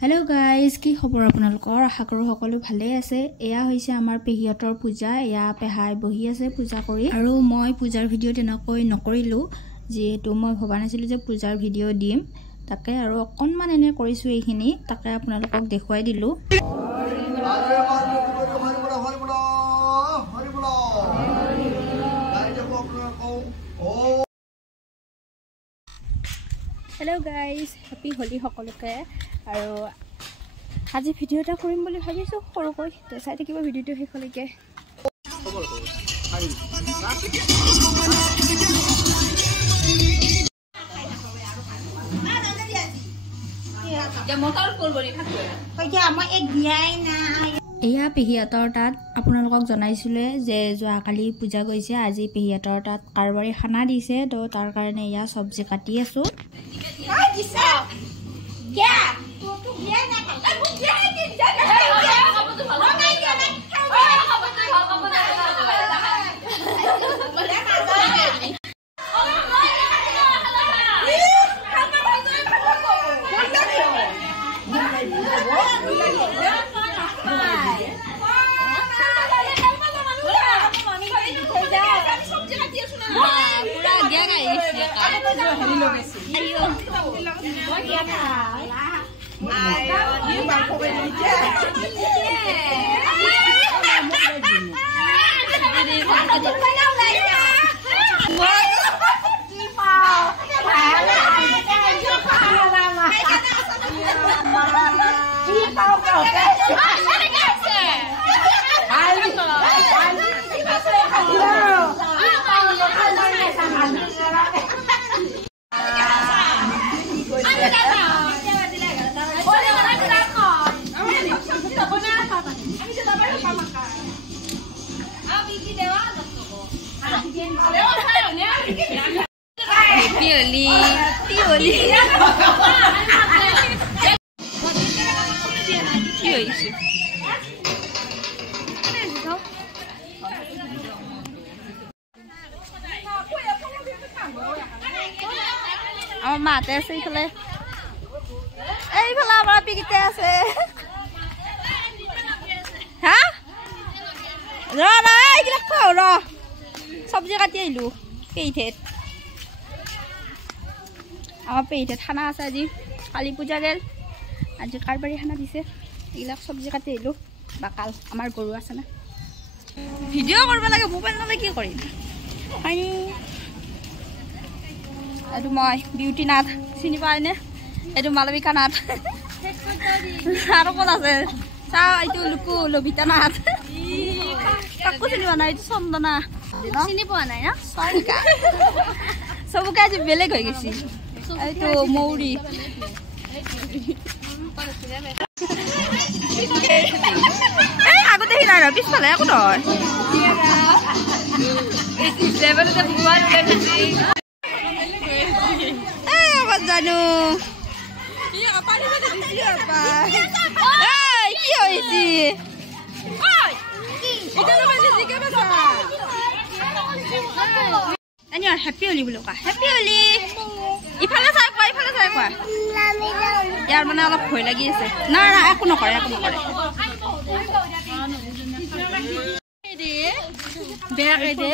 Hello guys की खबर आपनलोকৰ आशा कৰো সকলো ভালে আছে। এয়া হৈছে আমাৰ পেহিয়তৰ পূজা। এয়া পেহাই বহি আছে পূজা কৰি আৰু মই পূজাৰ ভিডিও তেনেকৈ নকৰিলো যেহেতু মই ভবা নাছিলো যে পূজাৰ ভিডিও দিম তাকে আৰু অকনমান এনে কৰিছো এইখিনি তাকে আপোনালোকক দেখুৱাই দিলো। हेलो गाइज हैप्पी होली সকলোকে আৰু আজি ভিডিও এটা কৰিম বুলি ভাবিছো সৰুকৈ চাই থাকিব ভিডিওটো শেষলৈকে। এয়া পেহিয়াতৰ তাত আপোনালোকক জনাইছিলে যে যোৱাকালি পূজা গৈছে আজি পেহিয়াতৰ তাত কাৰবাৰী খানা দিছে তো তাৰ কাৰণে এয়া চব্জি কাটি আছো। আমার মাতে আছে এইফালে এইফালে আমার পিকিতে আছে হ্যাঁ র না এইগুলা খাও র সবজি কাটি আইলু পেইঠেত আমার পেইঠেত খানা আছে আজি কালী পূজা গেল আজি কারবারি খানা দিছে এইগুলা সবজি কাটি আইলু বাকাল আমার গরু আছে না ভিডিও করব লাগে মোবাইল নলে কি করিম হয়নি এইটো মই বিউটি নাথ চিনি পাইনে এইটো মালবিকা নাথ আৰু কোন আছে চাও এইটো লুকু লবিতা নাথ কাকো চিনি পোৱা নাই এইটো চন্দনা চিনি পোৱা নাই না সৰিকা সবকে আজি বেলেগ হৈ গৈছি এইটো মৌৰি এই আগতে হি নাই পিছফালে একো নহয় লেভেলতে বুৱা লৈছি জানো কি হয়েছে হেপি হলি বুলি কোৱা হেপি হলি ইফালে চাই কোৱা ইফালে চাই কোৱা ইয়াৰ মানে অলপ ভয় লাগি আছে না না একো নকৰে একো নকৰে বেয়া কৈ দে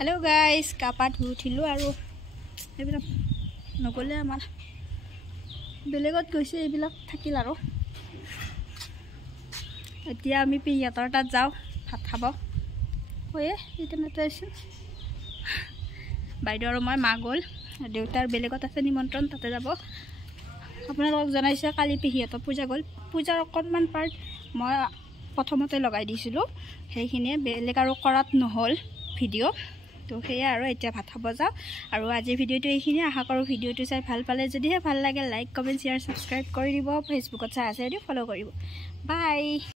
हेलो गाइस कापा धुई उठिलो আৰু এইবিলাক নগলে আমাৰ বেলেগত গৈছে এইবিলাক থাকিল আৰু এতিয়া আমি পেহিয়াতৰ তাত যাওঁ ভাত খাব হয়ে ইতেনেতে আছে বাইদেউ আৰু মই মা গ'ল দেউতাৰ বেলেগত আছে নিমন্ত্ৰণ তাতে যাব আপোনালোকক জনাইছে কালি পেহিয়াতৰ পূজা গ'ল পূজাৰ অকণমান পাৰ্ট মই প্ৰথমতে লগাই দিছিলোঁ সেইখিনিয়ে বেলেগ আৰু কৰাত নহ'ল ভিডিঅ' তো সেয়া আৰু এতিয়া ভাত খাব যাওঁ আৰু আজিৰ ভিডিঅ'টো এইখিনি আশা কৰোঁ ভিডিঅ'টো চাই ভাল পালে যদিহে ভাল লাগে লাইক কমেণ্ট শ্বেয়াৰ ছাবস্ক্ৰাইব কৰি দিব ফেচবুকত চাই আছে যদি ফ'ল' কৰিব বাই